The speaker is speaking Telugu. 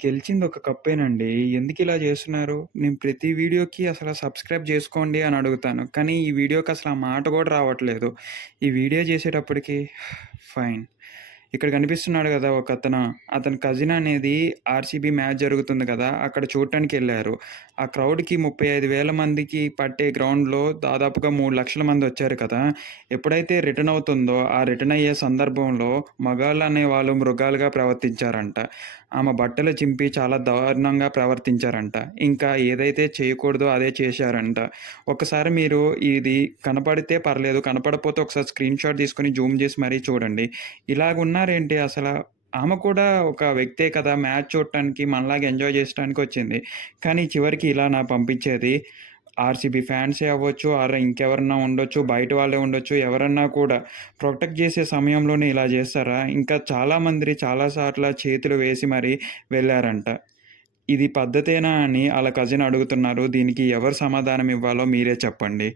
గెలిచింది ఒక కప్పేనండి. ఎందుకిలా జేస్తున్నారు? నేను ప్రతి వీడియోకి అసల సబ్స్క్రైబ్ జేసుకోండి అని అడుగుతాను. కానీ ఈ వీడియోకి అసలు ఆ మాట గూడా రావట్లేదు. ఈ వీడియో జేసేటప్పటికి ఫైన్. ఇక్కడ కనిపిస్తున్నాడు గదా! ఒకతను. అతని కజిన్ అనేది ఆర్‌సీబీ మ్యాచ్ జరుగుతుంది కదా! అక్కడ చూడటానికెళ్లారు. ఆ క్రౌడ్‌కి 35,000 మందికి పట్టే గ్రౌండ్‌లో దాదాపుగా 3,00,000 మందొచ్చారు కదా! ఎప్పుడైతే రిటర్న్ అవుతుందో, ఆ రిటర్న్ అయ్యే సందర్భంలో మగాళ్ళనేవాళ్ళు మృగాలుగా ప్రవర్తించారంట. ఆమె బట్టలు చింపి చాలా దారుణంగా ప్రవర్తించారంట. ఇంకా ఏదైతే చేయకూడదో అదే చేశారంట. ఒక్కసారి మీరు ఇది కనపడితే పర్లేదు, కనపడకపోతే ఒకసారి స్క్రీన్ షాట్ తీసుకొని జూమ్ జేసి మరీ చూడండి. ఇలాగున్నారేంటి అసల? ఆమె కూడా ఒక వ్యక్తే కదా! మ్యాచ్ చూడటానికి మనలాగా ఎంజాయ్ జేసటానికొచ్చింది. కానీ చివరికి ఇలానా పంపించేది? ఆర్‌సీబీ ఫ్యాన్సే అవ్వచ్చు, ఇంకెవరన్నా ఉండొచ్చు, బయట వాళ్ళే ఉండొచ్చు, ఎవరన్నా కూడా ప్రొటెక్ట్ జేసే సమయంలోనే ఇలా జేస్తారా? ఇంకా చాలా సార్ల చేతులు వేసి మరీ వెళ్లారంట. ఇది పద్ధతేనా అని ఆళ్ళ కజిన్ అడుగుతున్నారు. దీనికి ఎవరు సమాధానం ఇవ్వాలో మీరే చెప్పండి.